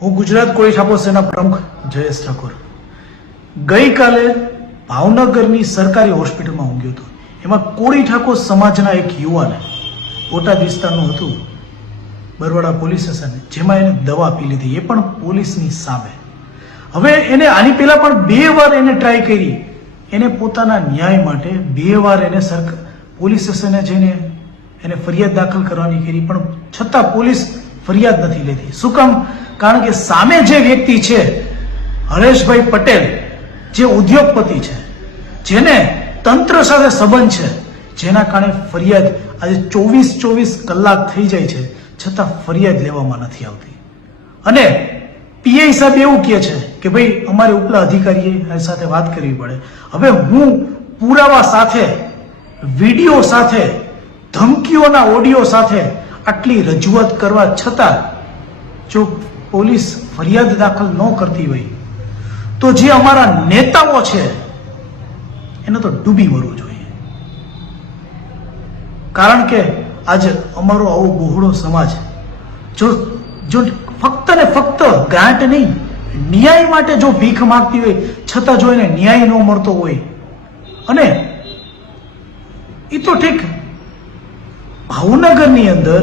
હું ગુજરાત કોળી ઠાકોર સેના પ્રમુખ જયેશ ઠાકોર. ગઈકાલે ભાવનગરની સરકારી હોસ્પિટલમાં ઊંઘ્યો હતો. એમાં કોળી ઠાકોર સમાજના એક યુવાને બોટાદ વિસ્તારનું હતું, બરવાડા પોલીસ સ્ટેશન, જેમાં એને દવા પી લીધી. એ પણ પોલીસની સામે. હવે એને આની પહેલા પણ બે વાર એને ટ્રાય કરી. એને પોતાના ન્યાય માટે બે વાર એને સરકાર પોલીસ સ્ટેશને જઈને એને ફરિયાદ દાખલ કરવાની કરી. પણ છતાં પોલીસ ફરિયાદ નથી લેતી. શું કામ? કારણ કે સામે જે વ્યક્તિ છે, હરેશભાઈ પટેલ, જે ઉદ્યોગપતિ છે, જેને તંત્ર સાથે સંબંધ છે, જેના કારણે ફરિયાદ આજે ચોવીસ ચોવીસ કલાક થઈ જાય છે, છતાં ફરિયાદ લેવામાં નથી આવતી. અને પીઆઈ સાહેબ એવું કહે છે કે ભાઈ, અમારે ઉપલા અધિકારીએ સાથે વાત કરવી પડે. હવે હું પુરાવા સાથે, વીડિયો સાથે, ધમકીઓના ઓડિયો સાથે આટલી રજૂઆત કરવા છતાં જો પોલીસ ફરિયાદ દાખલ ન કરતી હોય, તો જે અમારા નેતાઓ છે, એને તો ડૂબી મરવું જોઈએ. કારણ કે આજે અમારો આવો બહોળો સમાજ, જો જો ફક્ત ને ફક્ત ગ્રાન્ટ નહીં, ન્યાય માટે જો ભીખ માગતી હોય, છતાં જો એને ન્યાય ન મળતો હોય, અને એ તો ઠીક ભાવનગરની અંદર,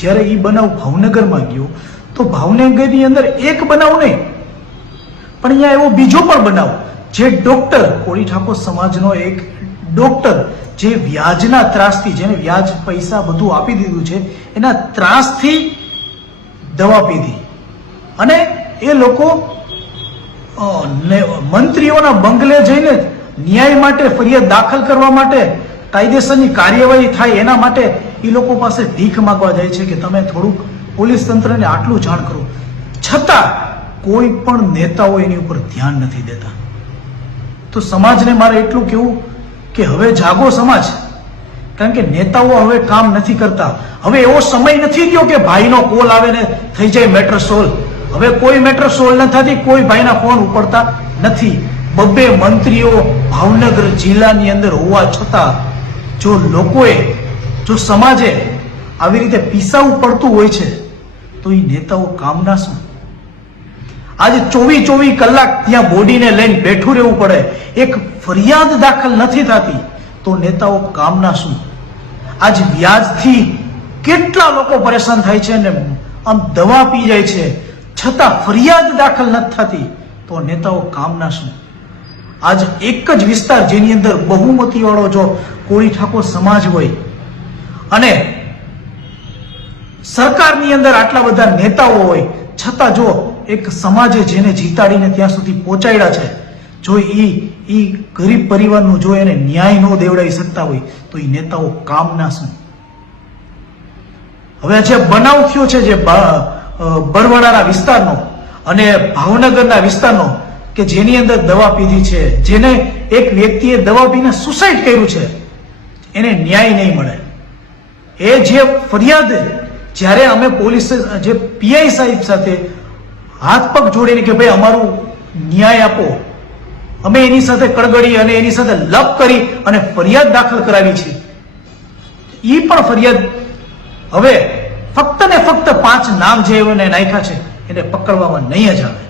જ્યારે એ બનાવ ભાવનગરમાં ગયો, તો ભાવનગરની અંદર એક બનાવ નહીં, પણ અહીંયા એવો બીજો પણ બનાવ, જે ડોક્ટર કોળી ઠાકોર સમાજનો એક ડોક્ટર, જે વ્યાજના ત્રાસથી, જેને વ્યાજ પૈસા બધું આપી દીધું છે, એના ત્રાસથી દવા પીધી. અને એ લોકો મંત્રીઓના બંગલે જઈને ન્યાય માટે ફરિયાદ દાખલ કરવા માટે કાયદેસરની કાર્યવાહી થાય એના માટે એ લોકો પાસે ભીખ માગવા જાય છે કે તમે થોડુંક પોલીસ તંત્રને આટલું જાણ કરો. છતાં કોઈ પણ નેતાઓ એની ઉપર ધ્યાન નથી દેતા. તો સમાજને મારે એટલું કહેવું કે હવે જાગો સમાજ. કારણ કે નેતાઓ હવે કામ નથી કરતા. હવે એવો સમય નથી રહ્યો કે ભાઈનો કોલ આવે ને થઈ જાય મેટર સોલ્વ. હવે કોઈ મેટર સોલ્વ ન થતી, કોઈ ભાઈના ફોન ઉપડતા નથી. બબ્બે મંત્રીઓ ભાવનગર જિલ્લાની અંદર હોવા છતાં જો લોકોએ જો સમાજે આવી રીતે પીસાવું પડતું હોય છે, તો એ નેતાઓ કામના શું? આજે ચોવીસ ચોવીસ કલાક ત્યાં બોડીને લઈને બેઠું રહેવું પડે, એક ફરિયાદ દાખલ નથી થતી, તો નેતાઓ કામના શું? આજ વ્યાજથી કેટલા લોકો પરેશાન થાય છે ને આમ દવા પી જાય છે, છતાં ફરિયાદ દાખલ નથી થતી, તો નેતાઓ કામના શું? આજ એક જ વિસ્તાર જેની અંદર બહુમતી વાળો જો કોળી ઠાકોર સમાજ હોય અને સરકારની અંદર આટલા બધા નેતાઓ હોય, છતાં જો એક સમાજે જેને જીતાડીને ત્યાં સુધી પહોંચાડ્યા છે, જો એ એ ગરીબ પરિવારનું જો એને ન્યાય ન દેવડાવી શકતા હોય, તો એ નેતાઓ કામના શું? હવે જે બનાવ થયો છે જે બરવાડાના વિસ્તારનો અને ભાવનગરના વિસ્તારનો, કે જેની અંદર દવા પીધી છે, જેને એક વ્યક્તિએ દવા પીને સુસાઇડ કર્યું છે, એને ન્યાય નહીં મળે. એ જે ફરિયાદ જ્યારે અમે પોલીસ, જે પીઆઈ સાહેબ સાથે હાથ પગ જોડીને કે ભાઈ અમારું ન્યાય આપો, અમે એની સાથે કડગડી અને એની સાથે લપ કરી અને ફરિયાદ દાખલ કરાવી છે એ પણ ફરિયાદ હવે ફક્ત ને ફક્ત પાંચ નામ જે એને નાખ્યા છે, એને પકડવામાં નહીં જ આવે.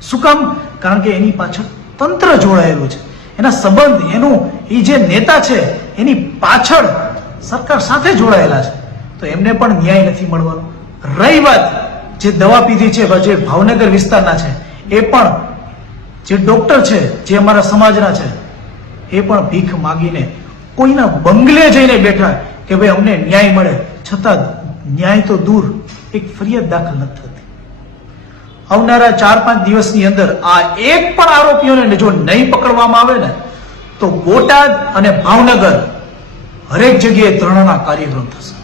શું કામ? કારણ કે એની પાછળ તંત્ર જોડાયેલું છે. એના સંબંધ, એનું એ જે નેતા છે, એની પાછળ સરકાર સાથે જોડાયેલા છે. તો એમને પણ ન્યાય નથી મળવાનો. રહી વાત જે દવા પીધી છે, જે ભાવનગર વિસ્તારના છે, એ પણ જે ડોક્ટર છે, જે અમારા સમાજના છે, એ પણ ભીખ માગીને કોઈના બંગલે જઈને બેઠા કે ભાઈ અમને ન્યાય મળે. છતાં ન્યાય તો દૂર, એક ફરિયાદ દાખલ નથી થતી. આવનારા ચાર પાંચ દિવસની અંદર આ એક પણ આરોપીઓને જો નહીં પકડવામાં આવે ને, તો બોટાદ અને ભાવનગર હરેક જગ્યાએ ધરણાના કાર્યક્રમ થશે.